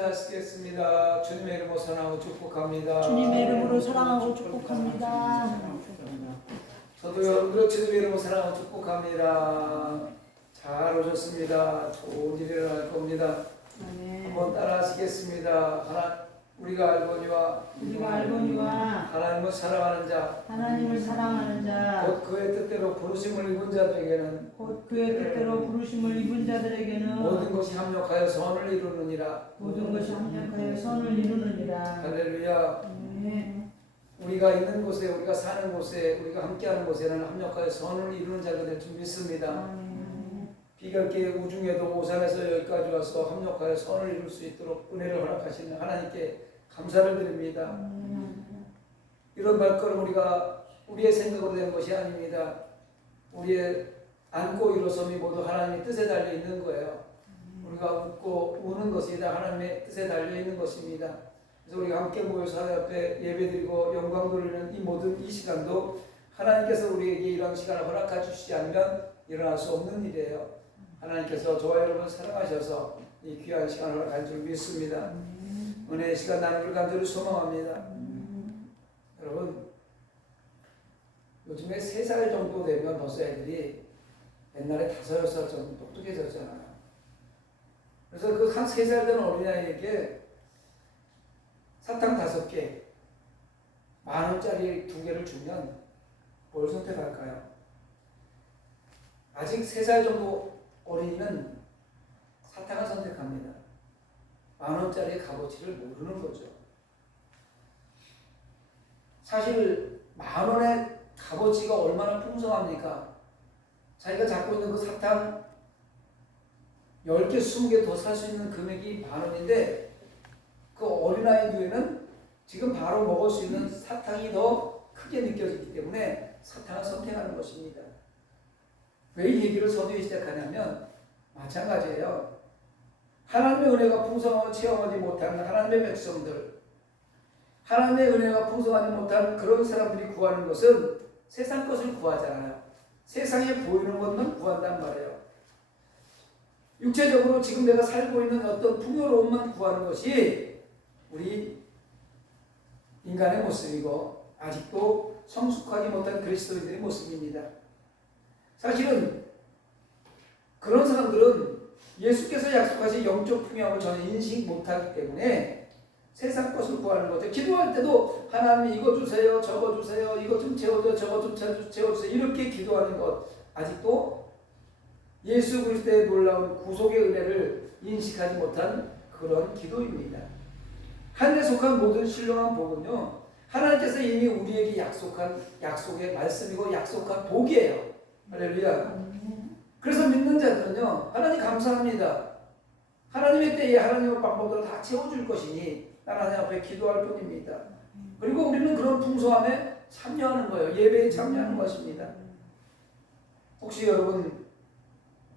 인사하시겠습니다. 주님의 이름으로 사랑하고 축복합니다. 주님의 이름으로 사랑하고 축복합니다. 저도 여러분들 주님의 이름으로 사랑하고 축복합니다. 잘 오셨습니다. 좋은 일이 일어날 겁니다. 한번 따라 하시겠습니다. 우리가 알거니와 하나님을 사랑하는 자 곧 그의 뜻대로 부르심을 입은 자들에게는 모든 것이 합력하여 선을 이루느니라. 할렐루야. 우리가 있는 곳에, 우리가 사는 곳에, 우리가 함께하는 곳에는 합력하여 선을 이루는 자가 될 줄 믿습니다. 비가 게 우중에도 오산에서 여기까지 와서 합력하여 선을 이룰 수 있도록 은혜를 허락하시는 하나님께 감사를 드립니다. 이런 발걸음 우리가 우리의 생각으로 된 것이 아닙니다. 우리의 안고 일어섬이 모두 하나님의 뜻에 달려 있는 거예요. 우리가 웃고 우는 것이 다 하나님의 뜻에 달려 있는 것입니다. 그래서 우리가 함께 모여서 하나님 앞에 예배드리고 영광 돌리는 이 모든 이 시간도 하나님께서 우리에게 이런 시간을 허락해 주시지 않으면 일어날 수 없는 일이에요. 하나님께서 저와 여러분 사랑하셔서 이 귀한 시간을 허락할 줄 믿습니다. 은혜의 시간 나누기를 간절히 소망합니다. 여러분, 요즘에 3살 정도 되면 벌써 애들이 옛날에 5, 6살 정도 똑똑해졌잖아요. 그래서 그 한 3살 된 어린아이에게 사탕 5개, 10,000원짜리 2개를 주면 뭘 선택할까요? 아직 3살 정도 어린이는 사탕을 선택합니다. 10,000원짜리의 값어치를 모르는 거죠. 사실 10,000원의 값어치가 얼마나 풍성합니까? 자기가 갖고 있는 그 사탕 10개, 20개 더 살 수 있는 금액이 10,000원인데 그 어린아이 눈에는 지금 바로 먹을 수 있는 사탕이 더 크게 느껴지기 때문에 사탕을 선택하는 것입니다. 왜 이 얘기를 서두에 시작하냐면 마찬가지예요. 하나님의 은혜가 풍성하고 체험하지 못하는 하나님의 백성들, 하나님의 은혜가 풍성하지 못한 그런 사람들이 구하는 것은 세상 것을 구하잖아요. 세상에 보이는 것만 구한단 말이에요. 육체적으로 지금 내가 살고 있는 어떤 풍요로움만 구하는 것이 우리 인간의 모습이고 아직도 성숙하지 못한 그리스도인들의 모습입니다. 사실은 그런 사람들은 예수께서 약속하신 영적 풍요함을 전혀 인식 못하기 때문에 세상 것을 구하는 거죠. 기도할 때도 하나님 이거 주세요, 저거 주세요, 이거 좀 채워줘, 저거 좀 채워주세요 이렇게 기도하는 것 아직도 예수 그리스도의 놀라운 구속의 은혜를 인식하지 못한 그런 기도입니다. 하늘에 속한 모든 신령한 복은요, 하나님께서 이미 우리에게 약속한 약속의 말씀이고 약속한 복이에요. 할렐루야. 그래서 믿는 자들은요, 하나님 감사합니다. 하나님의 때에 하나님의 방법으로 다 채워줄 것이니 하나님 앞에 기도할 뿐입니다. 그리고 우리는 그런 풍성함에 참여하는 거예요. 예배에 참여하는 것입니다. 혹시 여러분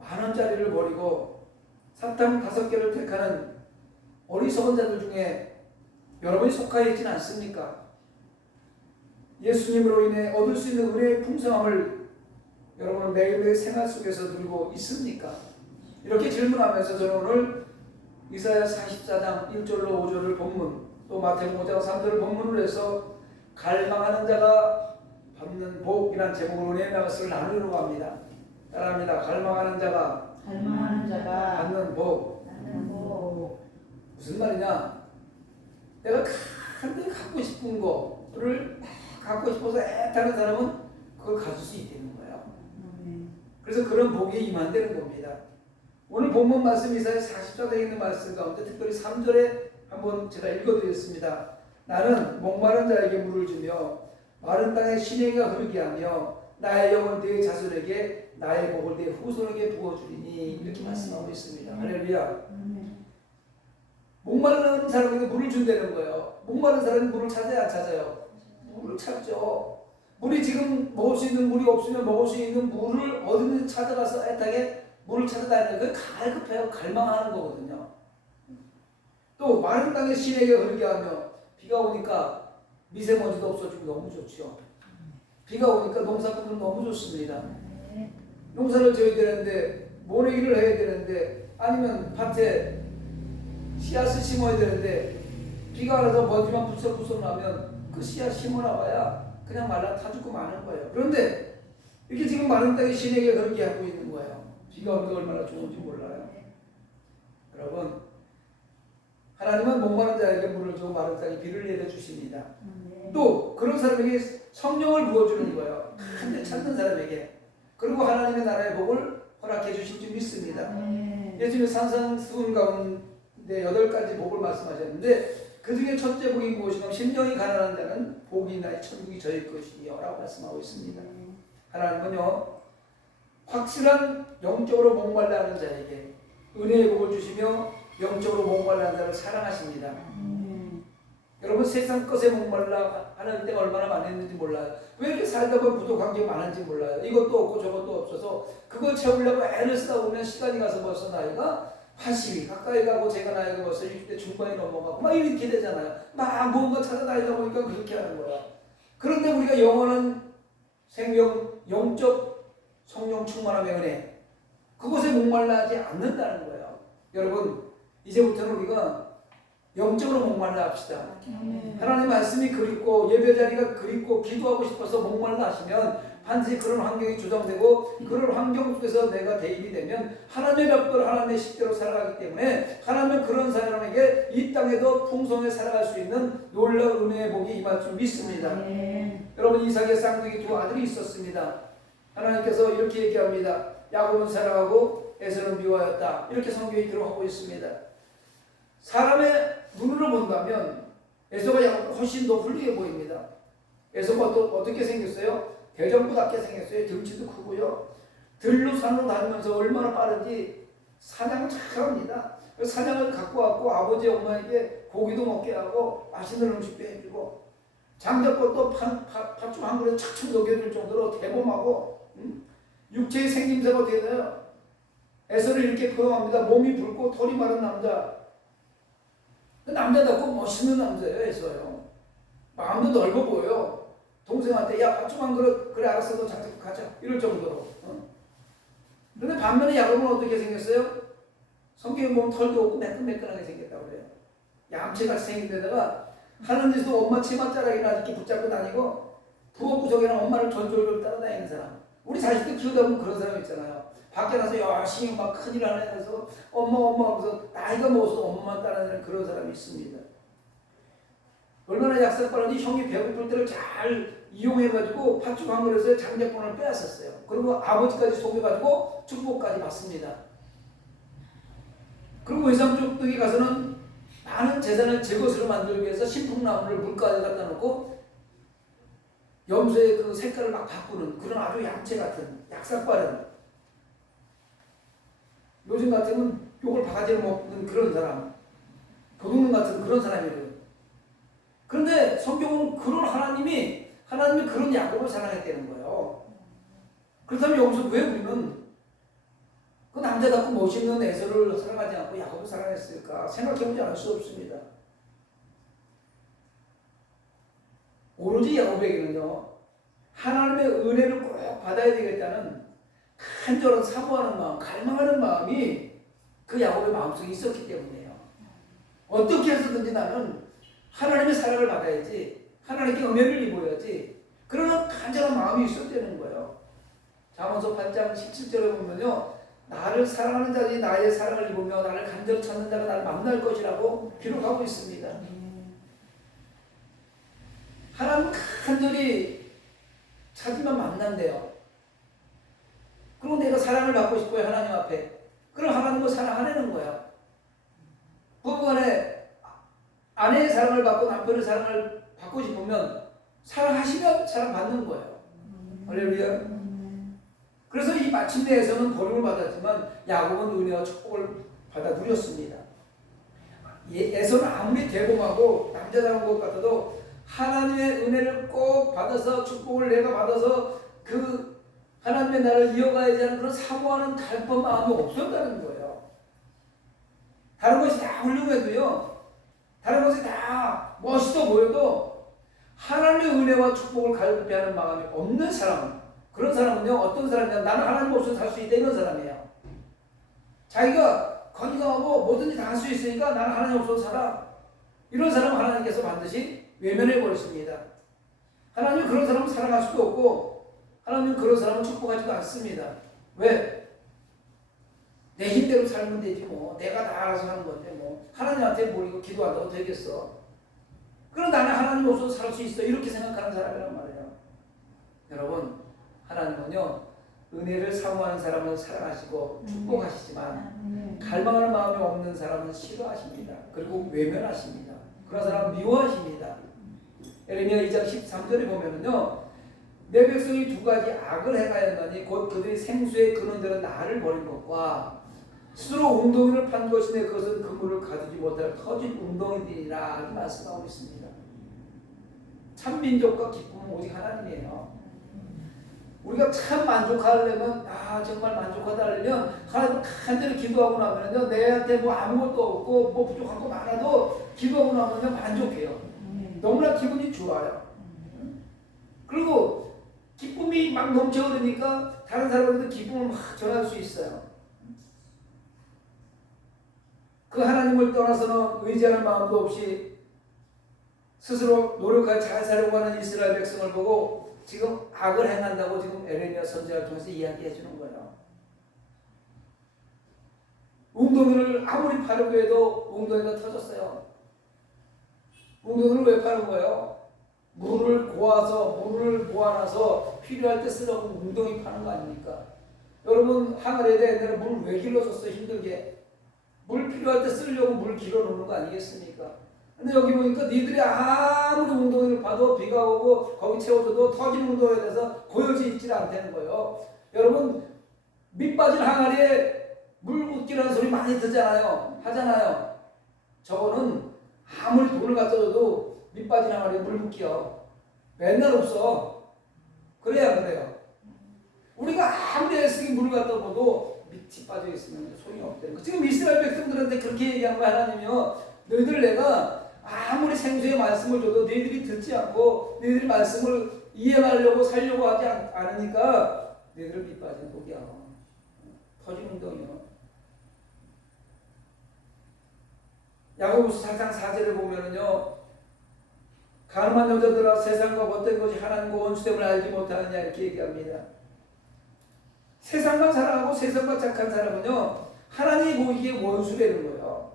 10,000원짜리를 버리고 사탕 5개를 택하는 어리석은 자들 중에 여러분이 속하여 있지는 않습니까? 예수님으로 인해 얻을 수 있는 은혜의 풍성함을 여러분은 매일매일 생활 속에서 누리고 있습니까? 이렇게 질문하면서 저는 오늘 이사야 44장 1절로 5절을 본문, 또 마태복음 5장 3절을 본문으로 해서 갈망하는 자가 받는 복이라는 제목으로 은혜의 말씀을 나누려고 합니다. 따라합니다. 갈망하는 자가 받는 복. 무슨 말이냐? 내가 간단히 갖고 싶은 거를 갖고 싶어서 애타는 사람은 그걸 가질 수 있다는 거예요. 그래서 그런 복이 임한다는 겁니다. 오늘 본문 말씀 이사야 44장에 있는 말씀 가운데 특별히 3절에 한번 제가 읽어드리겠습니다. 나는 목마른 자에게 물을 주며 마른 땅에 시내가 흐르게 하며 나의 영을 네 자손에게 나의 복을 네 후손에게 부어주리니 이렇게 말씀하고 있습니다. 할렐루야. 목마른 사람에게 물을 준다는 거예요. 목마른 사람이 물을 찾아야 안 찾아요? 물을 찾죠. 물이 지금 먹을 수 있는 물이 없으면 먹을 수 있는 물을 어디든 찾아가서 애타게 물을 찾아다니는 그 갈급해요. 갈망하는 거거든요. 또 마른 땅에 시내가 흐르게 하며 비가 오니까 미세먼지도 없어지고 너무 좋죠. 비가 오니까 농사꾼은 너무 좋습니다. 농사를 지어야 되는데 모내기를 해야 되는데 아니면 밭에 씨앗을 심어야 되는데 비가 와서 먼지만 불썩불썩 나면 그 씨앗 심어놔봐야 그냥 말라 타 죽고 마는 거예요. 그런데 이렇게 지금 마른 땅에 신에게 그렇게 하고 있는 거예요. 비가 오는 게 얼마나 좋은지 몰라요. 여러분, 하나님은 목마른 자에게 물을 주고 마른 땅에 비를 내려 주십니다. 또 그런 사람에게 성령을 부어주는 거예요. 한데 찾는 사람에게. 그리고 하나님의 나라의 복을 허락해 주실 줄 믿습니다. 예수님이 산상수훈 가운데 8가지 복을 말씀하셨는데 그 중에 첫째 복이 무엇이냐면 심령이 가난한 자는 복이 나의 천국이 저의 것이요 라고 말씀하고 있습니다. 하나님은요 확실한 영적으로 목말라 하는 자에게 은혜의 복을 주시며 영적으로 목말라 하는 자를 사랑하십니다. 여러분 세상 것에 목말라 하는 때가 얼마나 많았는지 몰라요. 왜 이렇게 살다 보면 부족한 게 많은지 몰라요. 이것도 없고 저것도 없어서 그거 채우려고 애를 쓰다 보면 시간이 가서 벌써 나이가 80이 가까이 가고 제가 나이가 벌써 60대 중반이 넘어가고 막 이렇게 되잖아요. 막 뭔가 찾아다니다 보니까 그렇게 하는 거야. 그런데 우리가 영원한 생명, 영적 성령 충만함의 은혜 그것에 목말라 하지 않는다는 거예요. 여러분 이제부터는 우리가 영적으로 목말라 합시다. 하나님 말씀이 그립고 예배 자리가 그립고 기도하고 싶어서 목말라 하시면 반드시 그런 환경이 조성되고 그런 환경 속에서 내가 대입이 되면 하나님의 벽돌 하나님의 식대로 살아가기 때문에 하나님은 그런 사람에게 이 땅에도 풍성하게 살아갈 수 있는 놀라운 은혜의 복이 임할 줄 믿습니다. 여러분 이삭의 쌍둥이 2 아들이 있었습니다. 하나님께서 이렇게 얘기합니다. 야곱은 사랑하고 에서는 미워하였다. 이렇게 성경이 기록하고 있습니다. 사람의 눈으로 본다면 에서가 야곱보다 훨씬 더 훌륭해 보입니다. 에서가 어떻게 생겼어요? 대정부답게 생겼어요. 등치도 크고요. 들로 산으로 다니면서 얼마나 빠른지 사냥을 잘합니다. 사냥을 갖고 왔고 아버지 엄마에게 고기도 먹게 하고 맛있는 음식도 해주고 장작꽃도 팥죽 한 그릇 착착 녹여줄 정도로 대범하고 육체의 생김새가 어떻게 돼요? 에서를 이렇게 포용합니다. 몸이 붉고 털이 마른 남자. 남자답고 멋있는 남자예요. 에서요. 마음도 넓어 보여요. 동생한테 야 팥죽 한 그릇 그래 알았어 너 장작 가자 이럴 정도로. 그런데 반면에 야곱은 어떻게 생겼어요? 성경에 보면 털도 없고 매끈매끈하게 생겼다고 그래요. 얌체같이 생긴 데다가 하는 짓도 엄마 치맛자락이나 이렇게 붙잡고 다니고 부엌구석에는 엄마를 졸졸졸 따라다니는 사람. 우리 자식들 키우다 보면 그런 사람 있잖아요. 밖에 나서 열심히 막 큰일 하면서 엄마 하면서 나이가 먹어서 엄마만 따라다니는 그런 사람이 있습니다. 얼마나 약삭빠른지 형이 배고플 때를 잘 이용해가지고 팥죽 한 그릇에 장작권을 빼앗았어요. 그리고 아버지까지 속여가지고 축복까지 받습니다. 그리고 외삼 쪽에 가서는 많은 재산을 제 것으로 만들기 위해서 신풍나무를 물가에 갖다 놓고 염소의 그 색깔을 막 바꾸는 그런 아주 얌체 같은 약삭빠른 요즘 같으면 욕을 바가지로 먹는 그런 사람 도둑놈 같은 그런 사람이에요. 그런데 성경은 그런 하나님이 그런 야곱을 사랑했다는 거예요. 그렇다면 여기서 왜 우리는 그 남자답고 멋있는 에서를 사랑하지 않고 야곱을 사랑했을까 생각해보지 않을 수 없습니다. 오로지 야곱에게는요 하나님의 은혜를 꼭 받아야 되겠다는 간절한 사모하는 마음, 갈망하는 마음이 그 야곱의 마음속에 있었기 때문이에요. 어떻게 해서든지 나는 하나님의 사랑을 받아야지, 하나님께 은혜를 입어야지, 그러나 간절한 마음이 있었다는 거예요. 잠언서 8장 17절에 보면요 나를 사랑하는 자들이 나의 사랑을 입으며 나를 간절히 찾는 자가 나를 만날 것이라고 기록하고 있습니다. 하나님 간절히 찾으면 만난대요. 그리고 내가 사랑을 받고 싶어요 하나님 앞에. 그럼 하나님을 사랑하려는 거야. 부부간에 아내의 사랑을 받고 남편의 사랑을 받고 싶으면 사랑하시면 사랑받는 거예요. 할렐루야. 그래서 이 마침내에서는 버림을 받았지만 야곱은 은혜와 축복을 받아 누렸습니다. 에서는 아무리 대범하고 남자다운 것 같아도 하나님의 은혜를 꼭 받아서 축복을 내가 받아서 그 하나님의 나를 이어가야지 하는 그런 사모하는 갈뻔 마음이 없었다는 거예요. 다른 것이 다 훌륭해도요, 다른 것이 다 멋있어 보여도 하나님의 은혜와 축복을 갈급해하는 마음이 없는 사람, 그런 사람은요 어떤 사람이냐, 나는 하나님 없이는 살 수 있다 이런 사람이에요. 자기가 건강하고 뭐든지 다 할 수 있으니까 나는 하나님 없어도 살아. 이런 사람은 하나님께서 반드시 외면해 버리십니다. 하나님은 그런 사람은 사랑할 수도 없고 하나님은 그런 사람은 축복하지도 않습니다. 왜? 내 힘대로 살면 되지 뭐. 내가 다 알아서 하는 건데 뭐. 하나님한테 뭘 이거 기도한다고 되겠어. 그럼 나는 하나님 없어도 살 수 있어. 이렇게 생각하는 사람이란 말이에요. 여러분, 하나님은요, 은혜를 사모하는 사람은 사랑하시고 축복하시지만 갈망하는 마음이 없는 사람은 싫어하십니다. 그리고 외면하십니다. 그런 사람은 미워하십니다. 에레미야 2장 13절에 보면은요, 내 백성이 두 가지 악을 행하였나니 곧 그들이 생수의 근원들은 나를 버린 것과 스스로 웅덩이를 판 것이네 그것은 그물을 가두지 못할 터진 웅덩이들이라 이렇게 말씀하고 있습니다. 참 민족과 기쁨은 오직 하나님이에요. 우리가 참 만족하려면 정말 만족하다 하려면 하나님 간절히 기도하고 나면요 내한테 뭐 아무것도 없고 뭐 부족한 거 많아도 기도하고 나면 만족해요. 너무나 기분이 좋아요. 그리고 기쁨이 막 넘쳐흐르니까 다른 사람들도 기쁨을 막 전할 수 있어요. 그 하나님을 떠나서는 의지하는 마음도 없이 스스로 노력하여 잘 살려고 하는 이스라엘 백성을 보고 지금 악을 행한다고 지금 에레미야 선지자를 통해서 이야기해 주는 거예요. 웅덩이를 아무리 파려고 해도 웅덩이가 터졌어요. 웅덩이를 왜 파는 거예요? 물을 고아서 물을 모아놔서 필요할 때 쓰라고 웅덩이 파는 거 아닙니까? 여러분 하늘에 옛날에 물 왜 길러줬어요? 힘들게. 물 필요할 때 쓰려고 물 길어 놓는 거 아니겠습니까? 근데 여기 보니까 니들이 아무리 웅덩이를 파도 비가 오고 거기 채워줘도 터진 웅덩이에 대해서 고여지 있질 않다는 거예요. 여러분 밑 빠진 항아리에 물 웃기라는 소리 많이 듣잖아요. 하잖아요. 저거는 아무리 돈을 갖다 줘도 밑 빠진 항아리에 물 붓기요. 맨날 없어. 그래야 그래요. 우리가 아무리 애쓰기 물을 갖다 보도 밑이 빠져 있으면 소용이 없다는 거. 지금 이스라엘 백성들한테 그렇게 얘기한 거 하나님이요. 너희들 내가 아무리 생수의 말씀을 줘도 너희들이 듣지 않고 너희들이 말씀을 이해하려고 살려고 하지 않으니까 너희들은 밑 빠진 독이야. 터진 웅덩이요. 야고보서 4장 4절에 보면은요. 가늠한 여자들아 세상과 헛된 것이 하나님과 원수됨을 알지 못하느냐 이렇게 얘기합니다. 세상만 사랑하고 세상과 착한 사람은요 하나님이 보기에 원수되는 거예요.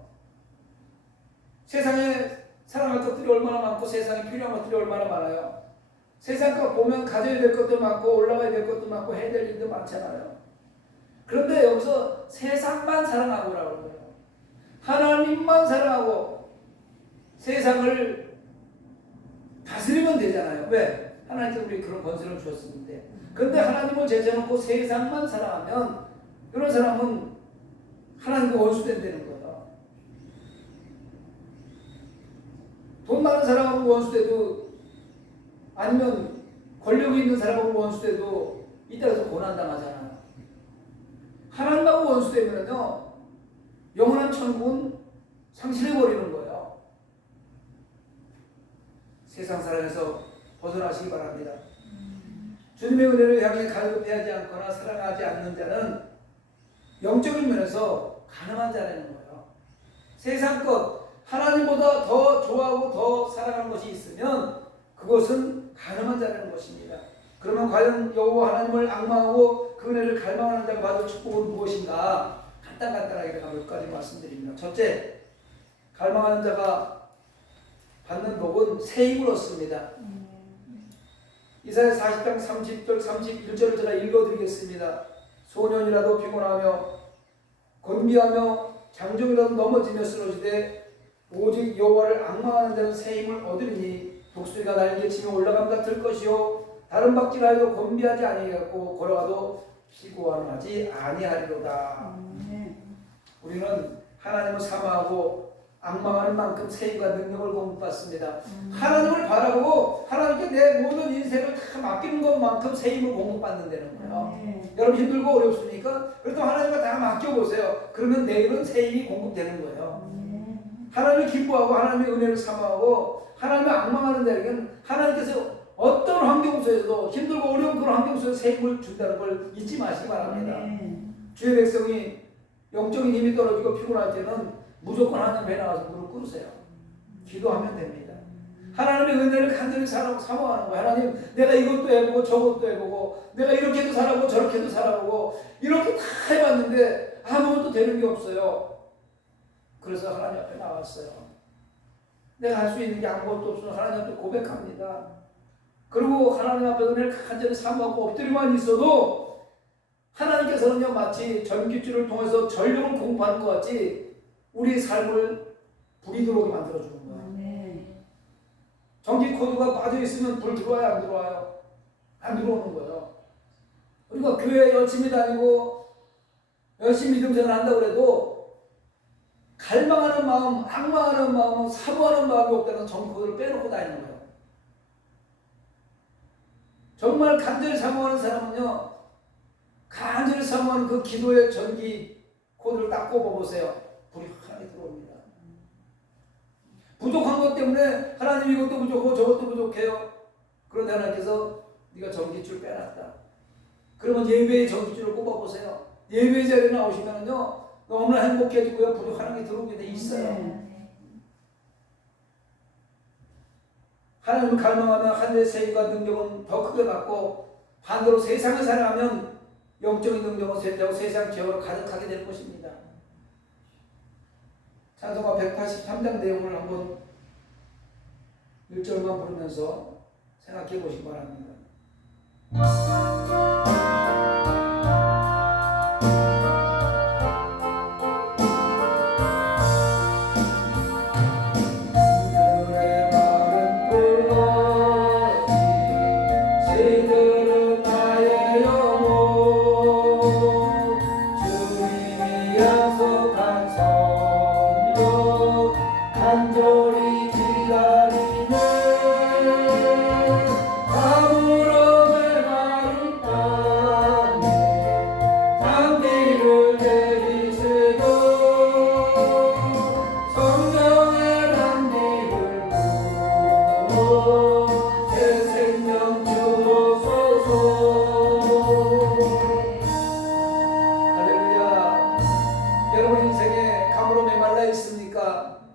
세상에 사랑할 것들이 얼마나 많고 세상에 필요한 것들이 얼마나 많아요. 세상 것 보면 가져야 될 것도 많고 올라가야 될 것도 많고 해야 될 일도 많잖아요. 그런데 여기서 세상만 사랑하고라고 그래요. 하나님만 사랑하고 세상을 다스리면 되잖아요. 왜? 하나님께서 우리 그런 권세를 주었는데. 그런데 하나님을 제쳐놓고 세상만 사랑하면 이런 사람은 하나님과 원수된다는 거예요. 돈 많은 사람하고 원수돼도 아니면 권력이 있는 사람하고 원수돼도 이따가서 고난당하잖아요. 하나님하고 원수되면요 영원한 천국은 상실해버리는 거예요. 세상 사랑에서 벗어나시기 바랍니다. 주님의 은혜를 향해 갈급해하지 않거나 사랑하지 않는 자는 영적인 면에서 가늠한 자라는 거예요. 세상 것 하나님보다 더 좋아하고 더 사랑하는 것이 있으면 그것은 가늠한 자라는 것입니다. 그러면 과연 여호와 하나님을 앙망하고 그 은혜를 갈망하는 자가 받을 축복은 무엇인가? 간단하게 제가 몇 가지 말씀드립니다. 첫째, 갈망하는 자가 받는 복은 새 힘을 얻습니다. 이사야 40장 30절 31절을 제가 읽어드리겠습니다. 소년이라도 피곤하며 건비하며 장정이라도 넘어지며 쓰러지되 오직 여호와를 앙망하는 자는 새 힘을 얻으리니 독수리가 날개치며 올라감 같을 것이요 다른 박질하여도 건비하지 아니하고 걸어가도 피곤하지 아니하리로다. 우리는 하나님을 사모하고 앙망하는 만큼 새 힘과 능력을 공급받습니다. 하나님을 바라보고 하나님께 내 모든 인생을 다 맡기는 것만큼 새 힘을 공급받는다는 거예요. 여러분 힘들고 어렵습니까? 그래도 하나님과 다 맡겨보세요. 그러면 내일은 새 힘이 공급되는 거예요. 하나님을 기뻐하고 하나님의 은혜를 사모하고 하나님을 앙망하는 자에게는 하나님께서 어떤 환경 속에서도 힘들고 어려운 그런 환경 속에서 새 힘을 준다는 걸 잊지 마시기 바랍니다. 주의 백성이 영적인 힘이 떨어지고 피곤할 때는 무조건 하나님 앞에 나와서 무릎 꿇으세요. 기도하면 됩니다. 하나님의 은혜를 간절히 사모하는 거예요. 하나님, 내가 이것도 해보고 저것도 해보고 내가 이렇게도 살아보고 저렇게도 살아보고 이렇게 다 해봤는데 아무것도 되는 게 없어요. 그래서 하나님 앞에 나왔어요. 내가 할 수 있는 게 아무것도 없으면 하나님 앞에 고백합니다. 그리고 하나님 앞에 은혜를 간절히 사모하고 엎드리만 있어도 하나님께서는요, 마치 전기줄을 통해서 전력을 공급하는 것 같이 우리 삶을 불이 들어오게 만들어주는 거예요. 전기 코드가 빠져있으면 불 들어와요, 안 들어와요? 안 들어오는 거예요. 우리가 교회 열심히 다니고 열심히 믿음 생활 한다고 해도 갈망하는 마음, 악망하는 마음, 사모하는 마음이 없다는 전기 코드를 빼놓고 다니는 거예요. 정말 간절히 사모하는 사람은요, 간절히 사모하는 그 기도의 전기 코드를 딱 꼽아보세요. 불이 환하게 들어옵니다. 부족한 것 때문에 하나님 이것도 부족하고 저것도 부족해요. 그런데 하나님께서 네가 전기줄 빼놨다. 그러면 예배의 전기줄을 꼽아보세요. 예배 자리에 나오시면은요, 너무나 행복해지고요, 불이 환하게 들어오게 돼 있어요. 하나님을 갈망하면 하늘의 세계과 능력은 더 크게 받고, 반대로 세상을 사랑하면 영적인 능력은 쇠퇴하고 세상 죄악으로 가득하게 될 것입니다. 찬송가 183장 내용을 한번 1절만 부르면서 생각해 보시기 바랍니다.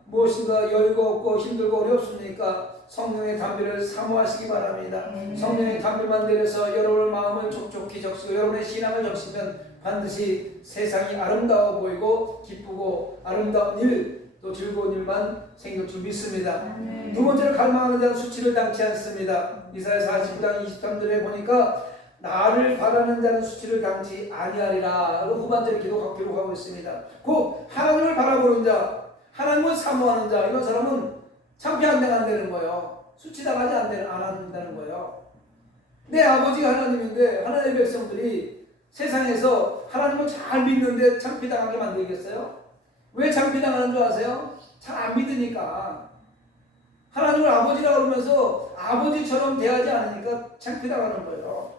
무엇인가 여유가 없고 힘들고 어렵습니까? 성령의 담비를 사모하시기 바랍니다. 성령의 담비만 내려서 여러분의 마음을 촉촉히 적시고 여러분의 신앙을 적시면 반드시 세상이 아름다워 보이고 기쁘고 아름다운 일, 또 즐거운 일만 생길 줄 믿습니다. 두 번째로 갈망하는 자는 수치를 당치 않습니다. 이사야 49장 23절에 보니까 나를 바라는 자는 수치를 당치 아니하리라 후반절에 기록하고 있습니다. 곧 하나님을 바라보는 자, 하나님을 사모하는 자, 이런 사람은 창피 안 되는 거예요. 수치당하지 않는다는 거예요. 내 아버지가 하나님인데 하나님의 백성들이 세상에서 하나님을 잘 믿는데 창피당하게 만들겠어요? 왜 창피당하는 줄 아세요? 잘 안 믿으니까. 하나님을 아버지라고 그러면서 아버지처럼 대하지 않으니까 창피당하는 거예요.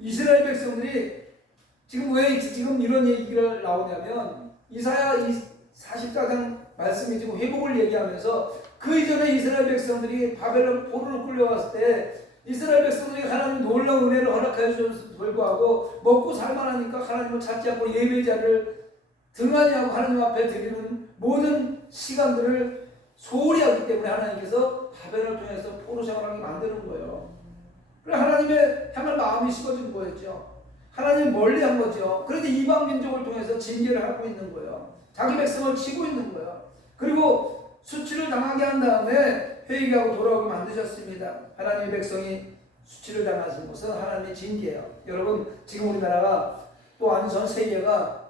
이스라엘 백성들이 지금 이런 얘기가 나오냐면 이사야 44장 말씀이 지금 회복을 얘기하면서 그 이전에 이스라엘 백성들이 바벨론 포로로 끌려왔을 때 이스라엘 백성들이 하나님 놀라운 은혜를 허락해 주셔서 불구하고 먹고 살만하니까 하나님을 찾지 않고 예배자를 등한히 하고 하나님 앞에 드리는 모든 시간들을 소홀히 하기 때문에 하나님께서 바벨론을 통해서 포로 생활하게 만드는 거예요. 그래서 하나님의 향할 마음이 식어진 거였죠. 하나님 멀리 한 거죠. 그런데 이방 민족을 통해서 징계를 하고 있는 거예요. 자기 백성을 치고 있는 거예요. 그리고 수치를 당하게 한 다음에 회개하고 돌아오게 만드셨습니다. 하나님의 백성이 수치를 당하신 것은 하나님의 징계예요. 여러분, 지금 우리나라가 또 아닌 전 세계가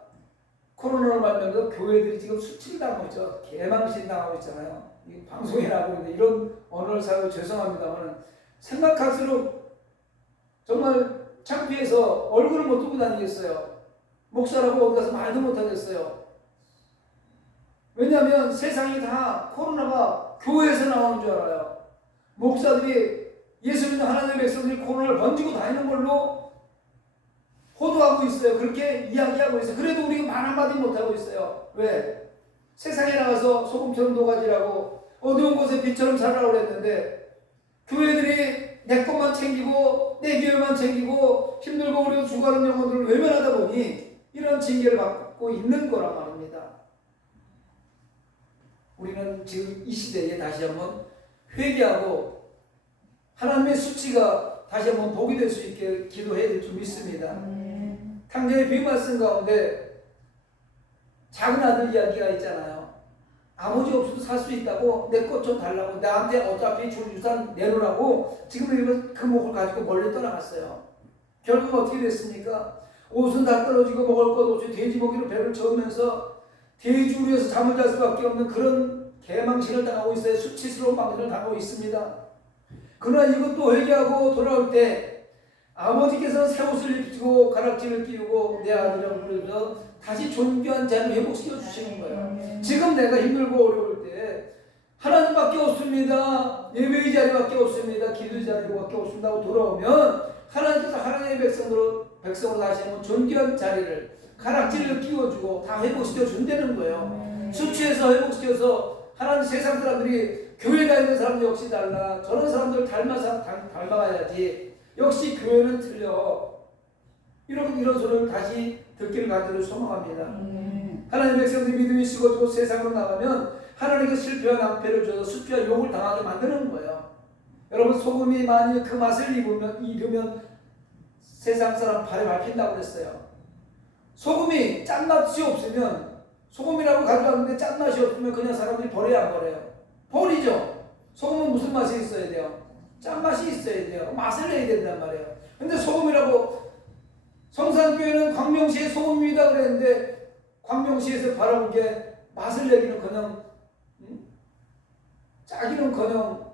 코로나로 말미암아 교회들이 지금 수치를 당하고 있죠. 개망신 당하고 있잖아요. 방송에 나오고 있는데 이런 언어를 사용해 죄송합니다만 생각할수록 정말 창피해서 얼굴을 못 들고 다니겠어요. 목사라고 어디 가서 말도 못 하겠어요. 왜냐하면 세상이 다 코로나가 교회에서 나오는 줄 알아요. 목사들이 예수 믿는 하나님의 백성들이 코로나를 번지고 다니는 걸로 호도하고 있어요. 그렇게 이야기하고 있어요. 그래도 우리가 말 한마디 못하고 있어요. 왜? 세상에 나가서 소금처럼 녹아지라고 어두운 곳에 빛처럼 살아라고 그랬는데 교회들이 내 것만 챙기고 내 교회만 챙기고 힘들고 어려워 죽어가는 영혼들을 외면하다 보니 이런 징계를 받고 있는 거란 말입니다. 우리는 지금 이 시대에 다시 한번 회개하고 하나님의 수치가 다시 한번 복이 될 수 있게 기도해야 될 줄 믿습니다. 탕자의 비 말씀 가운데 작은 아들 이야기가 있잖아요. 아버지 없어도 살 수 있다고 내 것 좀 달라고 나한테 어차피 줄 유산 내놓으라고 지금 이러면 그 목을 가지고 멀리 떠나갔어요. 결국 어떻게 됐습니까? 옷은 다 떨어지고 먹을 것 없이 돼지 먹이로 배를 채우면서 돼지우리에서 잠을 잘 수밖에 없는 그런 개망신을 당하고 있어요. 수치스러운 망신을 당하고 있습니다. 그러나 이것도 회개하고 돌아올 때 아버지께서 새 옷을 입히고 가락지를 끼우고 내 아들이라고 부르면서 다시 존귀한 자리를 회복시켜 주시는 거예요. 지금 내가 힘들고 어려울 때 하나님밖에 없습니다. 예배의 자리밖에 없습니다. 기도의 자리밖에 없습니다 하고 돌아오면 하나님께서 하나님의 백성으로 다시 한번 존귀한 자리를 가락지를 끼워주고 다 회복시켜 준다는 거예요. 수치에서 회복시켜서 하나님 세상 사람들이 교회 다니는 사람 역시 달라. 저런 사람들 닮아가야지. 역시 교회는 틀려. 이런 소리를 다시 듣기를 간절히 소망합니다. 하나님의 백성들이 믿음이 식어지고 세상으로 나가면 하나님께서 실패와 낭패를 줘서 수치와 욕을 당하게 만드는 거예요. 여러분 소금이 만일 그 맛을 잃으면 세상 사람 발에 밟힌다고 그랬어요. 소금이 짠맛이 없으면 소금이라고 가져왔는데 짠맛이 없으면 그냥 사람들이 버려야 안 버려요? 버리죠. 소금은 무슨 맛이 있어야 돼요? 짠맛이 있어야 돼요. 맛을 내야 된단 말이에요. 근데 소금이라고 성산교회는 광명시의 소금입니다 그랬는데 광명시에서 바라보기에 맛을 내기는커녕 짜기는커녕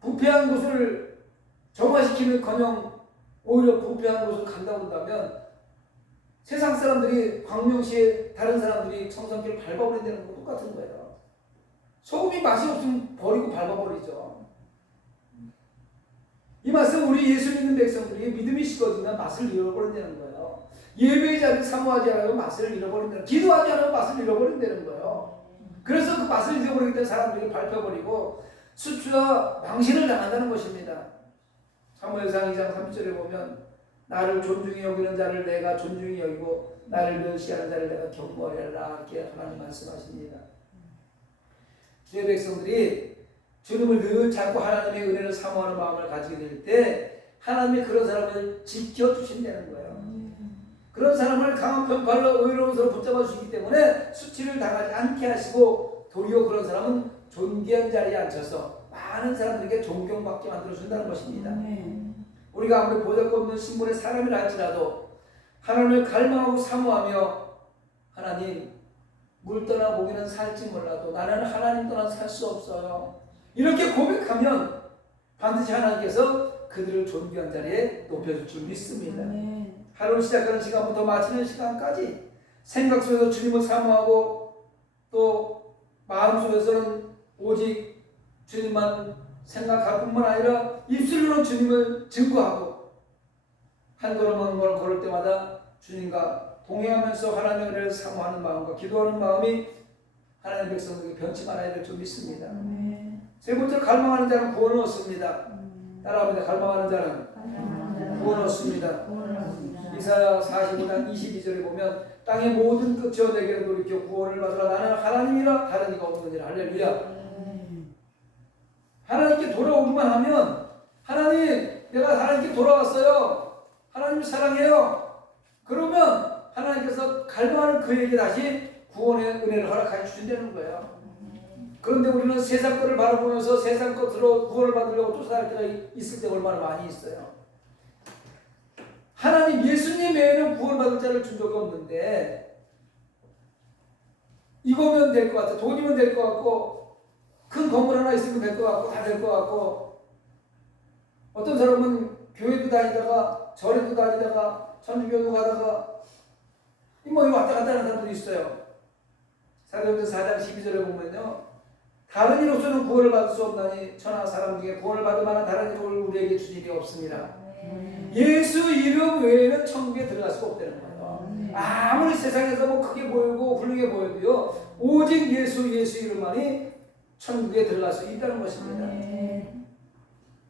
부패한 곳을 정화시키는커녕 오히려 부패한 곳을 간다고 한다면 세상 사람들이 광명시에 다른 사람들이 성산교를 밟아버린다는 거 똑같은 거예요. 소금이 맛이 없으면 버리고 밟아버리죠. 이 말씀 우리 예수 믿는 백성들이 믿음이 식어지면 맛을 잃어버린다는 거예요. 예배의 자리를 사모하지 않으면 맛을 잃어버린다는 거예요. 기도하지 않으면 맛을 잃어버린다는 거예요. 그래서 그 맛을 잃어버리기 때문에 사람들이 밟혀버리고 수치와 망신을 당한다는 것입니다. 사무엘상 2장 3절에 보면 나를 존중히 여기는 자를 내가 존중히 여기고 나를 멸시하는 자를 내가 경고하리라 이렇게 하나님 말씀하십니다. 주의 백성들이 주님을 늘 찾고 하나님의 은혜를 사모하는 마음을 가지게 될 때 하나님이 그런 사람을 지켜주신다는 거예요. 그런 사람을 강한 편팔로 의로운 서로 붙잡아 주시기 때문에 수치를 당하지 않게 하시고 도리어 그런 사람은 존귀한 자리에 앉혀서 많은 사람들에게 존경받게 만들어준다는 것입니다. 우리가 아무리 보잘것없는 신분의 사람이라 할지라도 하나님을 갈망하고 사모하며 하나님 물 떠나 고기는 살지 몰라도 나는 하나님 떠나 살 수 없어요. 이렇게 고백하면 반드시 하나님께서 그들을 존귀한 자리에 높여줄 줄 믿습니다. 하루를 시작하는 시간부터 마치는 시간까지 생각 속에서 주님을 사모하고 또 마음속에서는 오직 주님만 생각할 뿐만 아니라 입술로는 주님을 증거하고 한 걸음 한 걸음 걸을 때마다 주님과 동행하면서 하나님의 은혜를 사모하는 마음과 기도하는 마음이 하나님의 백성들에게 변치 말아야 될 줄 믿습니다. 세 번째 갈망하는 자는 구원을 얻습니다. 따라합니다. 갈망하는 자는 구원을 얻습니다. 이사야 45장 22절에 보면 땅의 모든 끝이여 내게로 돌이켜 구원을 받으라. 나는 하나님이라 다른 이가 없느니라. 할렐루야. 하나님께 돌아오기만 하면 하나님 내가 하나님께 돌아왔어요. 하나님 사랑해요. 그러면 하나님께서 갈망하는 그에게 다시 구원의 은혜를 허락해 주신다는 거예요. 그런데 우리는 세상 것을 바라보면서 세상 것으로 구원을 받으려고 쫓아갈 때가 있을 때 얼마나 많이 있어요. 하나님 예수님 외에는 구원받을 자를 준 적이 없는데 이거면 될 것 같아. 돈이면 될 것 같고 큰 건물 하나 있으면 될 것 같고 다 될 것 같고 어떤 사람은 교회도 다니다가 절에도 다니다가 천주교도 가다가 뭐 왔다 갔다 하는 사람들이 있어요. 사도행전 4장 12절에 보면요. 다른 이로서는 구원을 받을 수 없나니 천하 사람 중에 구원을 받을 만한 다른 이름을 우리에게 준 일이 없습니다. 예수 이름 외에는 천국에 들어갈 수가 없다는 거예요. 아무리 세상에서 뭐 크게 보이고 훌륭해 보여도요. 오직 예수 이름만이 천국에 들어갈 수 있다는 것입니다.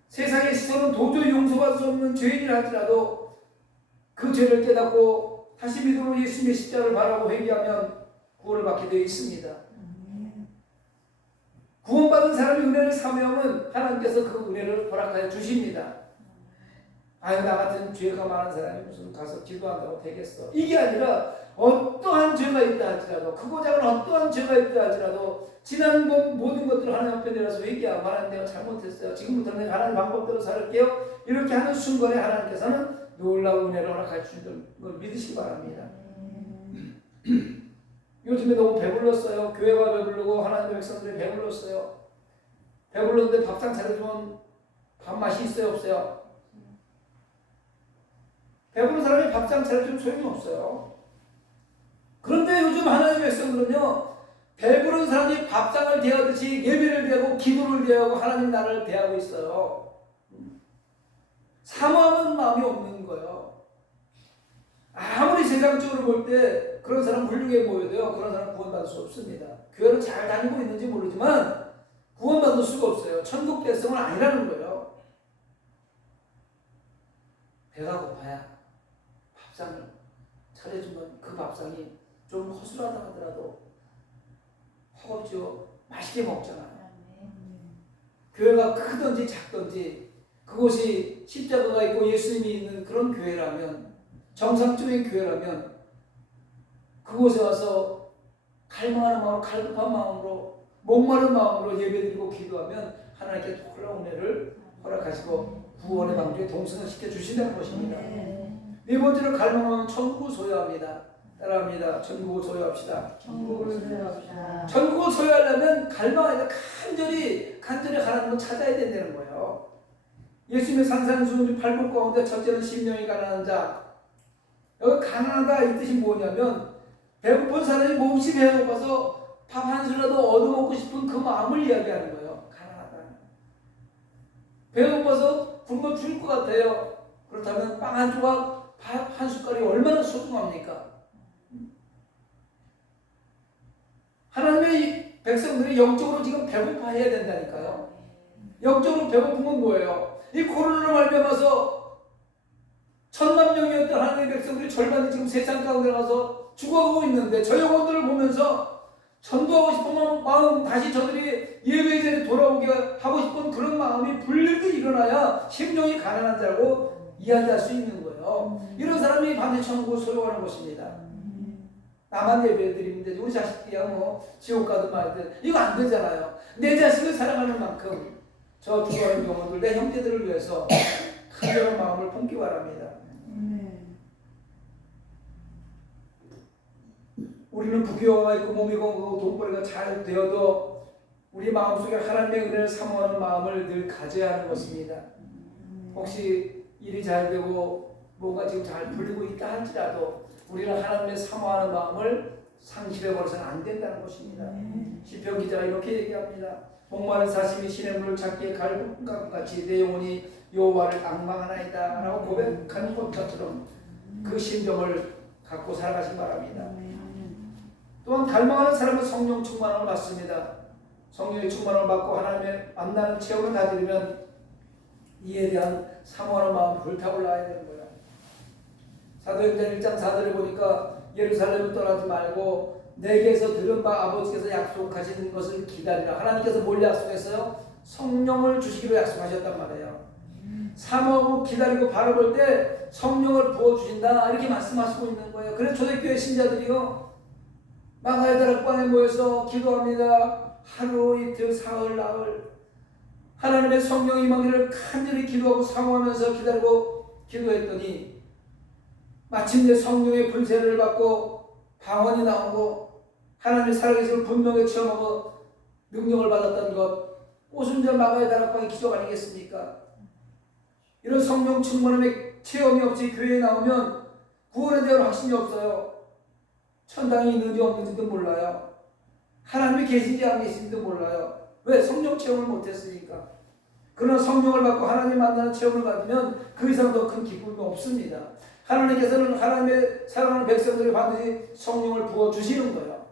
세상의 시선은 도저히 용서받을 수 없는 죄인이라 할지라도 그 죄를 깨닫고 다시 믿음으로 예수님의 십자가를 바라고 회개하면 구원을 받게 되어 있습니다. 구원받은 사람이 은혜를 사모하면 하나님께서 그 은혜를 허락하여 주십니다. 아유, 나 같은 죄가 많은 사람이 무슨 가서 기도한다고 되겠어. 이게 아니라 어떠한 죄가 있다 할지라도, 크고 작은 어떠한 죄가 있다 할지라도 지난 모든 것들을 하나님 앞에 내려서 회개하고, 하나님 내가 잘못했어요. 지금부터 내가 하나님 방법대로 살을게요. 이렇게 하는 순간에 하나님께서는 놀라운 은혜를 허락해 주시는 걸 믿으시기 바랍니다. 요즘에 너무 배불렀어요. 교회가 배부르고 하나님의 백성들이 배불렀어요. 배불렀는데 밥상 차려주면 밥맛이 있어요, 없어요? 배부른 사람이 밥상 차려주면 소용이 없어요. 그런데 요즘 하나님의 백성들은요, 배부른 사람이 밥상을 대하듯이 예배를 대하고 기도를 대하고 하나님 나라를 대하고 있어요. 사모하는 마음이 없는 거예요. 아무리 세상적으로 볼 때 그런 사람 훌륭해 보여도요, 그런 사람 구원받을 수 없습니다. 교회를 잘 다니고 있는지 모르지만 구원받을 수가 없어요. 천국 백성은 아니라는 거예요. 배가 고파야 밥상을 차려주면 그 밥상이 좀 허술하다 하더라도 허겁지겁 맛있게 먹잖아요. 교회가 크든지 작든지 그곳이 십자가가 있고 예수님이 있는 그런 교회라면, 정상적인 교회라면 그곳에 와서 갈망하는 마음으로, 갈급한 마음으로, 목마른 마음으로 예배드리고 기도하면 하나님께 놀라운 은혜를 허락하시고 구원의 방주에 동승을 시켜주신다는 것입니다. 네 번째로 갈망하면 천국을 소유합니다. 따라합니다. 천국을 소유합시다. 천국을 소유합시다. 천국을 소유하려면 갈망하니까 간절히 하나님을 찾아야 된다는 거예요. 예수님의 산상수훈 8복 가운데 첫째는 심령이 가난한 자. 여기 가난하다 이 뜻이 뭐냐면 배고픈 사람이 몹시 배고파서 밥 한 수라도 얻어먹고 싶은 그 마음을 이야기하는 거예요. 가난하다. 배고파서 굶어 죽을 것 같아요. 그렇다면 빵 한 조각, 밥 한 숟갈이 얼마나 소중합니까? 하나님의 백성들이 영적으로 지금 배고파해야 된다니까요. 영적으로 배고픈 건 뭐예요? 이 코로나로 말미암아서 1000만 명이었던 하나님의 백성들이 절반이 지금 세상 가운데 가서 죽어가고 있는데, 저 영혼들을 보면서 전도하고 싶은 마음, 다시 저들이 예배 자리에 돌아오게 하고 싶은 그런 마음이 불릴듯 일어나야 심령이 가난한 자라고 이야기할 수 있는 거예요. 이런 사람이 반드시 천국을 소유하는 것입니다. 나만 예배 드리는데 우리 자식이야 뭐 지옥 가든 말든 이거 안 되잖아요. 내 자식을 사랑하는 만큼 저 죽어가는 영혼들, 내 형제들을 위해서 간절한 마음을 품기 바랍니다. 우리는 부귀영화가 있고 몸이 건강하고 돈벌이가 잘 되어도 우리 마음속에 하나님의 은혜를 사모하는 마음을 늘 가져야 하는 것입니다. 혹시 일이 잘 되고 뭔가 지금 잘 풀리고 있다 할지라도 우리는 하나님의 사모하는 마음을 상실해버려서는 안 된다는 것입니다. 시편 기자가 이렇게 얘기합니다. 목마른 사슴이 시냇물을 찾기에 갈급같이 내 영혼이 여호와를 앙망하나이다 라고 고백한 것처럼 그 심정을 갖고 살아가시기 바랍니다. 또한 갈망하는 사람은 성령 충만함을 받습니다. 성령의 충만함을 받고 하나님의 만나는 체험을 가지려면 이에 대한 사모하는 마음이 불타올라야 되는 거예요. 사도행전 1장 4절에 보니까 예루살렘을 떠나지 말고 내게서 들은 바 아버지께서 약속하신 것을 기다리라. 하나님께서 뭘 약속했어요? 성령을 주시기로 약속하셨단 말이에요. 사모하고 기다리고 바라볼 때 성령을 부어주신다 이렇게 말씀하시고 있는 거예요. 그래서 초대교회 신자들이요 마가의 다락방에 모여서 기도합니다. 하루 이틀 사흘 나흘 하나님의 성령이 임하기를 간절히 기도하고 사모하면서 기다리고 기도했더니 마침내 성령의 불세를 받고 방언이 나오고 하나님의 살아계심을 분명히 체험하고 능력을 받았던 것, 오순절 마가의 다락방의 기적 아니겠습니까? 이런 성령 충만함의 체험이 없이 교회에 나오면 구원에 대한 확신이 없어요. 천당이 있는지 없는지도 몰라요. 하나님이 계신지 안 계신지도 몰라요. 왜? 성령 체험을 못했으니까. 그러나 성령을 받고 하나님 만나는 체험을 받으면 그 이상 더 큰 기쁨이 없습니다. 하나님께서는 하나님의 사랑하는 백성들이 반드시 성령을 부어주시는 거예요.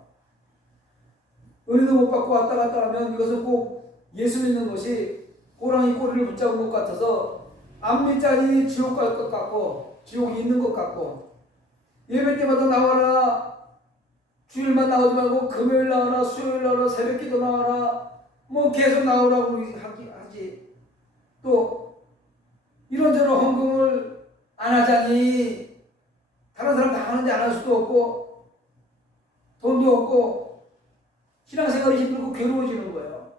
은혜도 못 받고 왔다 갔다 하면 이것은 꼭 예수 믿는 것이 호랑이 꼬리를 붙잡은 것 같아서 안 믿자니 지옥 갈 것 같고 지옥이 있는 것 같고 예배 때마다 나와라. 주일만 나오지 말고 금요일 나와라, 수요일 나와라, 새벽기도 나와라. 뭐 계속 나오라고 하지. 또 이런저런 헌금을 안 하자니 다른 사람 다 하는데 안 할 수도 없고 돈도 없고 신앙생활이 힘들고 괴로워지는 거예요.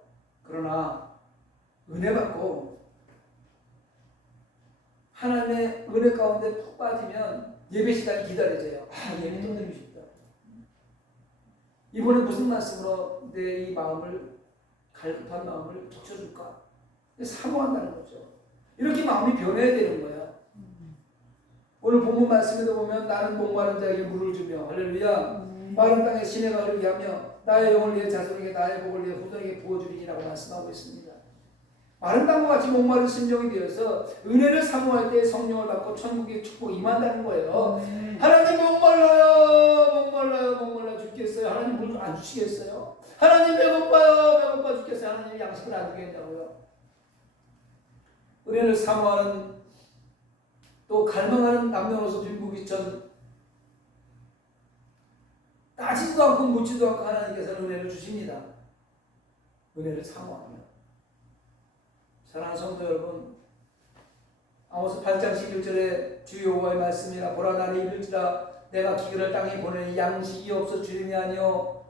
그러나 은혜 받고 하나님의 은혜 가운데 푹 빠지면 예배 시간이 기다려져요. 예배 또 드리고 싶다. 이번에 무슨 말씀으로 내 이 마음을 갈급한 마음을 적셔줄까? 사모한다는 거죠. 이렇게 마음이 변해야 되는 거야. 오늘 본문 말씀에도 보면 나는 목마른 자에게 물을 주며 할렐루야 마른 땅에 신의 가을을 위하며 나의 영을 위해 자손에게 나의 복을 위해 후손에게 부어주리라고 말씀하고 있습니다. 마른 땅과 같이 목마른 심정이 되어서 은혜를 사모할 때 성령을 받고 천국의 축복이 임한다는 거예요. 하나님 목말라 죽겠어요. 하나님 물 안 주시겠어요? 하나님 배고파 죽겠어요. 하나님 양식을 안 주겠냐고요. 은혜를 사모하는 또 갈망하는 남녀노소 빈부귀천 따지지도 않고 묻지도 않고 하나님께서는 은혜를 주십니다. 은혜를 사모하며 사랑하는 성도 여러분, 아모스 8장 11절에 주 여호와의 말씀이라 보라 나를 이를지라 내가 기근을 땅에 보내니 양식이 없어 주림이 아니요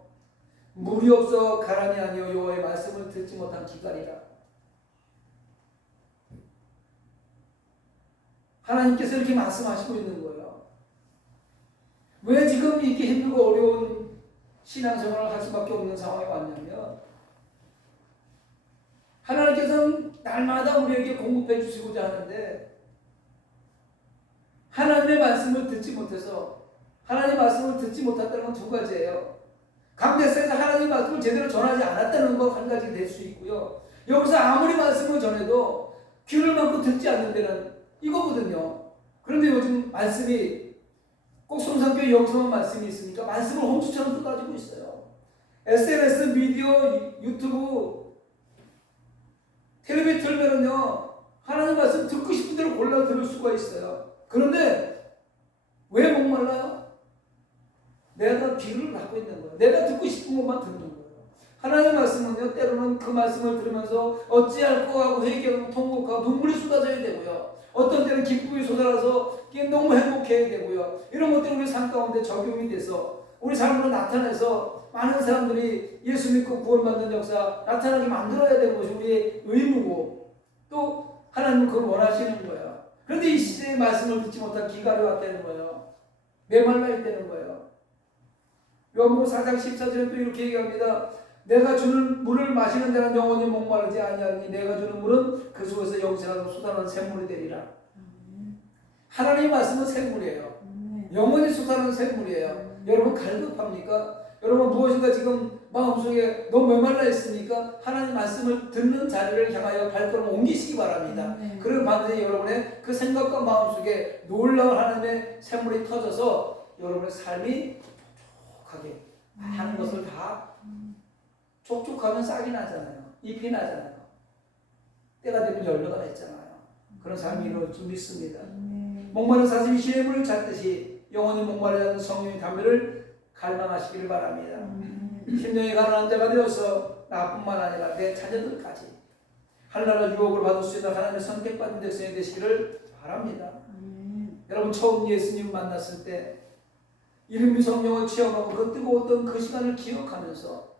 물이 없어 가람이 아니요 여호와의 말씀을 듣지 못한 기갈이라. 하나님께서 이렇게 말씀하시고 있는 거예요. 왜 지금 이렇게 힘들고 어려운 신앙생활을 할 수밖에 없는 상황이 왔냐면 하나님께서는 날마다 우리에게 공급해 주시고자 하는데 하나님의 말씀을 듣지 못해서 하나님의 말씀을 듣지 못했다는 건 두 가지예요. 강대상에서 하나님의 말씀을 제대로 전하지 않았다는 건 한 가지 될 수 있고요. 여기서 아무리 말씀을 전해도 귀를 막고 듣지 않는 데는 이거거든요. 그런데 요즘 말씀이 꼭 성산교회 여기서만 말씀이 있으니까 말씀을 홍수처럼 쏟아지고 있어요. SNS, 미디어, 유튜브, 텔레비전 틀면은요 하나님 말씀 듣고 싶은 대로 골라 들을 수가 있어요. 그런데 왜 목말라요? 내가 귀를 갖고 있는 거예요. 내가 듣고 싶은 것만 듣는 거예요. 하나님 말씀은요 때로는 그 말씀을 들으면서 어찌할 거 하고 회개하고 통곡하고 눈물이 쏟아져야 되고요. 어떤 때는 기쁨이 쏟아져서 너무 행복해야 되고요. 이런 것들이 우리 삶 가운데 적용이 돼서 우리 삶으로 나타내서 많은 사람들이 예수 믿고 구원받는 역사 나타나게 만들어야 되는 것이 우리의 의무고 또 하나님은 그걸 원하시는 거예요. 그런데 이 시대의 말씀을 듣지 못한 기갈이 왔다는 거예요. 메말라 있다는 거예요. 요한복음 4장 14절에 또 이렇게 얘기합니다. 내가 주는 물을 마시는 자는 영원히 목마르지 아니하니 내가 주는 물은 그 속에서 영생하고 솟아나는 샘물이 되리라. 하나님의 말씀은 샘물이에요. 영원히 솟아나는 샘물이에요. 여러분 갈급합니까? 여러분 무엇인가 지금 마음속에 너무 메말라 있으니까 하나님 말씀을 듣는 자리를 향하여 발걸음을 옮기시기 바랍니다. 그러면 반드시 여러분의 그 생각과 마음속에 놀라운 하나님의 샘물이 터져서 여러분의 삶이 촉촉하게 하는 것을 다 촉촉하면 싹이 나잖아요. 잎이 나잖아요. 때가 되면 열매가 맺잖아요. 그런 삶이 이루어질 줄 믿습니다. 목마른 사슴이 시의 물을 찾듯이 영원히 목마르지 않는 성령의 담배를 갈망하시기를 바랍니다. 심령이 가난한 자가 되어서 나뿐만 아니라 내 자녀들까지 하늘나라 유혹을 받을 수 있는 하나님의 선택받은 백성이 되시기를 바랍니다. 여러분 처음 예수님 만났을 때 이름이 성령을 체험하고 그 뜨거웠던 그 시간을 기억하면서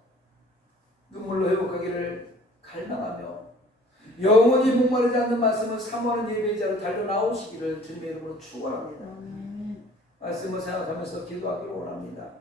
눈물로 회복하기를 갈망하며 영원히 목마르지 않는 말씀을 사모하는 예배자로 달려 나오시기를 주님의 이름으로 축원합니다. 말씀을 생각하면서 기도하기를 원합니다.